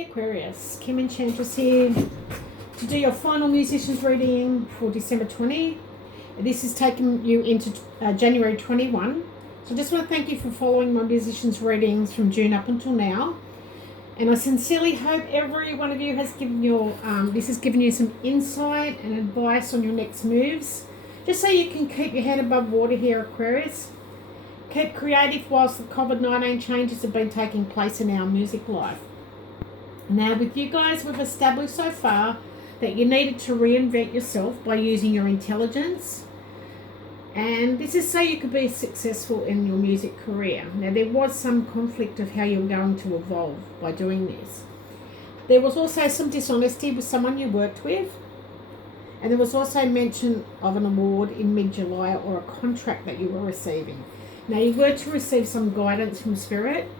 Hey Aquarius, Kim Enchantress here to do your final musicians reading for December 20. This is taking you into January 21. So I just want to thank you for following my musicians readings from June up until now. And I sincerely hope every one of you has given this has given you some insight and advice on your next moves. Just so you can keep your head above water here, Aquarius. Keep creative whilst the COVID-19 changes have been taking place in our music life. Now with you guys, we've established so far that you needed to reinvent yourself by using your intelligence. And this is so you could be successful in your music career. Now there was some conflict of how you're going to evolve by doing this. There was also some dishonesty with someone you worked with. And there was also mention of an award in mid-July or a contract that you were receiving. Now you were to receive some guidance from Spirit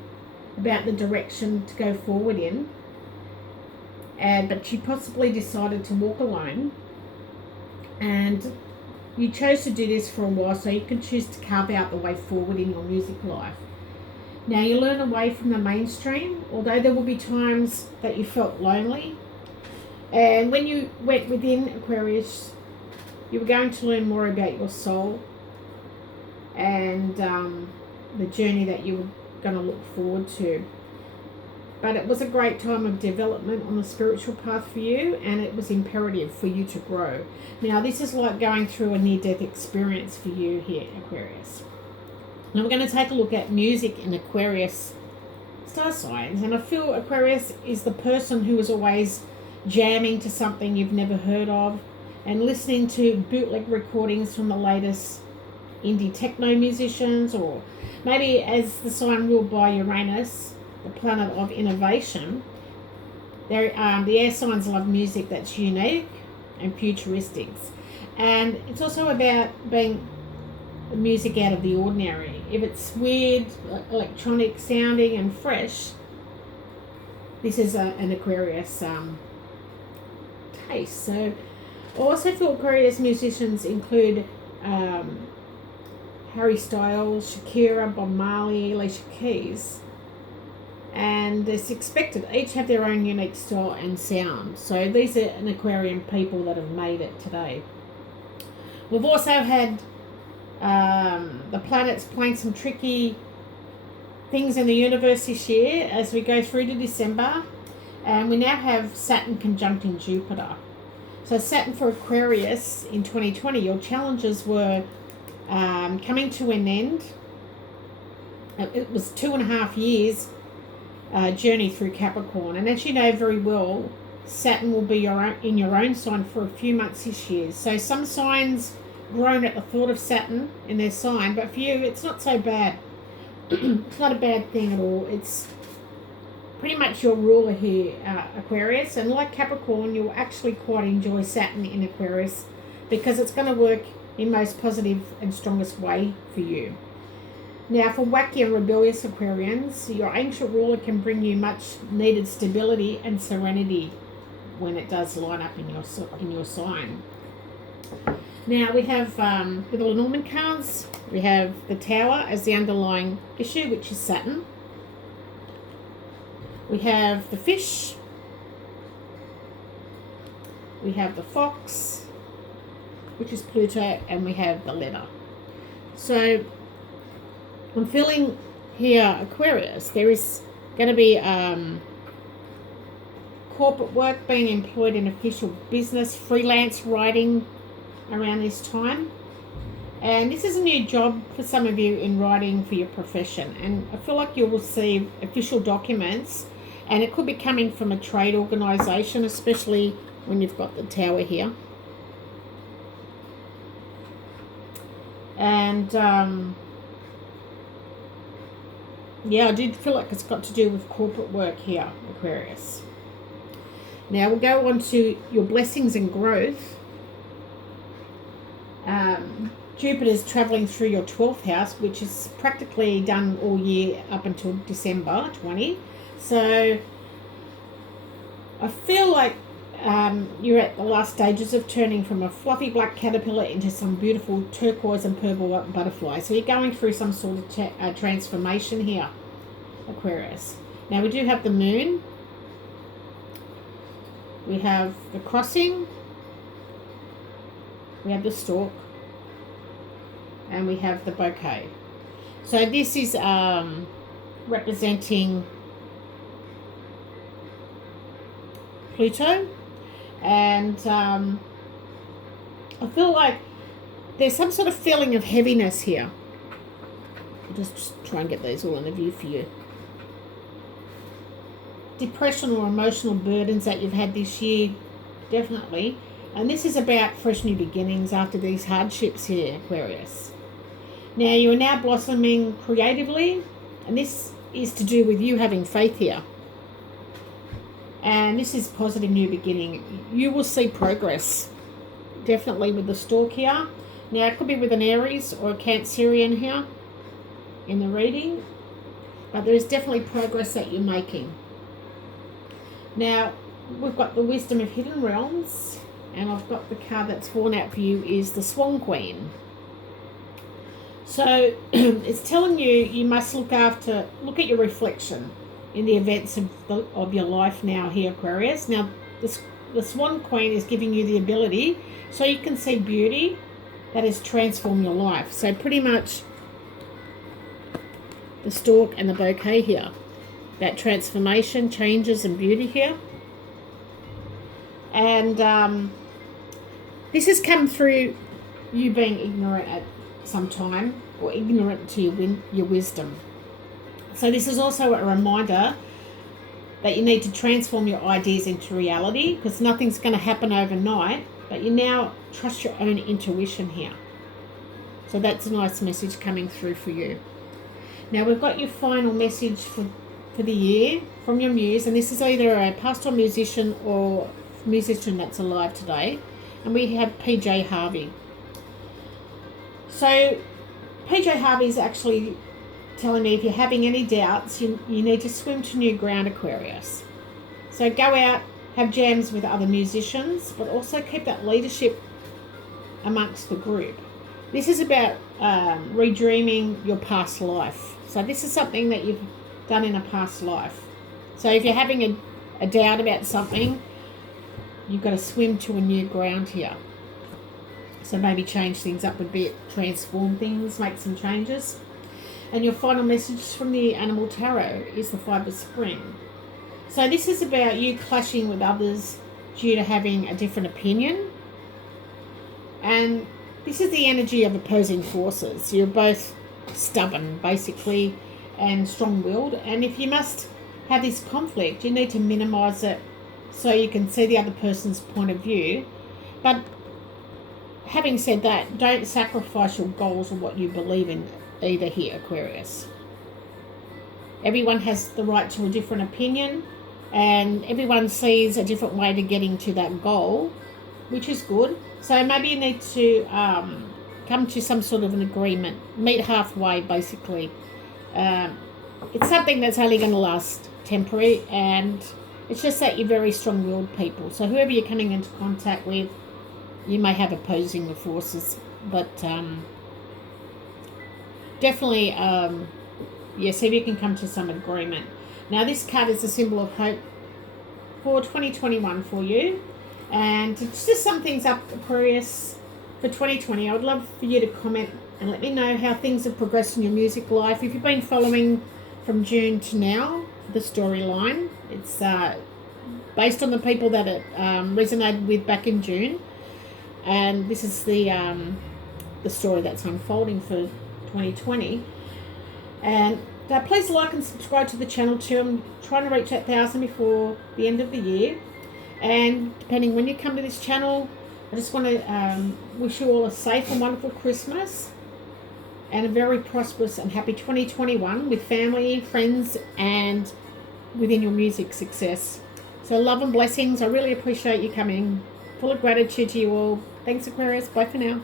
about the direction to go forward in, but you possibly decided to walk alone, and you chose to do this for a while so you can choose to carve out the way forward in your music life. Now you learn away from the mainstream, although there will be times that you felt lonely, and when you went within, Aquarius, you were going to learn more about your soul and the journey that you were going to look forward to. But it was a great time of development on the spiritual path for you, and it was imperative for you to grow. Now this is like going through a near-death experience for you here, Aquarius. Now we're going to take a look at music in Aquarius star signs, and I feel Aquarius is the person who is always jamming to something you've never heard of and listening to bootleg recordings from the latest indie techno musicians, or maybe as the sign ruled by Uranus, the planet of innovation, the air signs love music that's unique and futuristic. And it's also about being music out of the ordinary. If it's weird, electronic sounding and fresh, this is an Aquarius taste. So I also feel Aquarius musicians include Harry Styles, Shakira, Bob Marley, Alicia Keys, and it's expected each have their own unique style and sound. So these are an Aquarian people that have made it today. We've also had the planets playing some tricky things in the universe this year as we go through to December, and we now have Saturn conjuncting Jupiter. So Saturn for Aquarius in 2020, your challenges were coming to an end. It was 2.5 years journey through Capricorn, and as you know very well, Saturn will be in your own sign for a few months this year. So some signs groan at the thought of Saturn in their sign, but for you it's not so bad. It's not a bad thing at all. It's pretty much your ruler here, Aquarius, and like Capricorn, you'll actually quite enjoy Saturn in Aquarius because it's going to work in most positive and strongest way for you. Now for wacky and rebellious Aquarians, your ancient ruler can bring you much needed stability and serenity when it does line up in your sign. Now we have with the Lenormand cards, we have the Tower as the underlying issue, which is Saturn. We have the Fish. We have the Fox, which is Pluto, and we have the Letter. So I'm feeling here, Aquarius, there is going to be corporate work being employed in official business, freelance writing around this time. And this is a new job for some of you in writing for your profession. And I feel like you'll receive official documents, and it could be coming from a trade organisation, especially when you've got the Tower here. And yeah, I did feel like it's got to do with corporate work here, Aquarius. Now we'll go on to your blessings and growth. Jupiter's travelling through your 12th house, which is practically done all year up until December 20. So I feel like you're at the last stages of turning from a fluffy black caterpillar into some beautiful turquoise and purple butterfly. So you're going through some sort of transformation here, Aquarius. Now we do have the moon We have the crossing, we have the stalk, and we have the bouquet. So this is representing Pluto, and I feel like there's some sort of feeling of heaviness here. I'll just try and get those all in the view for you. Depression or emotional burdens that you've had this year, definitely. And this is about fresh new beginnings after these hardships here, Aquarius. Now, you are now blossoming creatively, and this is to do with you having faith here. And this is positive new beginning. You will see progress, definitely, with the stalk here. Now, it could be with an Aries or a Cancerian here in the reading, but there is definitely progress that you're making. Now, we've got the Wisdom of Hidden Realms, and I've got the card that's fallen out for you is the Swan Queen. So it's telling you must look at your reflection in the events of your life now here, Aquarius. Now, the Swan Queen is giving you the ability so you can see beauty that has transformed your life. So pretty much the stalk and the bouquet here. That transformation, changes and beauty here. And this has come through you being ignorant at some time, or ignorant to your wisdom. So this is also a reminder that you need to transform your ideas into reality, because nothing's going to happen overnight, but you now trust your own intuition here. So that's a nice message coming through for you. Now we've got your final message for the year from your muse, and this is either a pastoral musician or musician that's alive today, and we have PJ Harvey. So PJ Harvey is actually telling me if you're having any doubts, you need to swim to new ground, Aquarius. So go out, have jams with other musicians, but also keep that leadership amongst the group. This is about redreaming your past life. So this is something that you've done in a past life. So if you're having a doubt about something, you've got to swim to a new ground here. So maybe change things up a bit, transform things, make some changes. And your final message from the Animal Tarot is the Five of Spring. So this is about you clashing with others due to having a different opinion. And this is the energy of opposing forces. You're both stubborn, basically, and strong-willed. And if you must have this conflict, you need to minimize it so you can see the other person's point of view. But having said that, don't sacrifice your goals or what you believe in either here, Aquarius. Everyone has the right to a different opinion, and everyone sees a different way to getting to that goal, which is good. So maybe you need to come to some sort of an agreement, meet halfway, basically. It's something that's only going to last temporary, and it's just that you're very strong-willed people. So whoever you're coming into contact with, you may have opposing forces, but definitely, see if you can come to some agreement. Now, this card is a symbol of hope for 2021 for you. And to just sum things up, Aquarius, for 2020, I would love for you to comment and let me know how things have progressed in your music life. If you've been following from June to now, the storyline, it's based on the people that it resonated with back in June. And this is the story that's unfolding for 2020. And please like and subscribe to the channel too. I'm trying to reach 1,000 before the end of the year. And depending when you come to this channel, I just want to wish you all a safe and wonderful Christmas and a very prosperous and happy 2021 with family, friends, and within your music success. So love and blessings. I really appreciate you coming. Full of gratitude to you all. Thanks, Aquarius. Bye for now.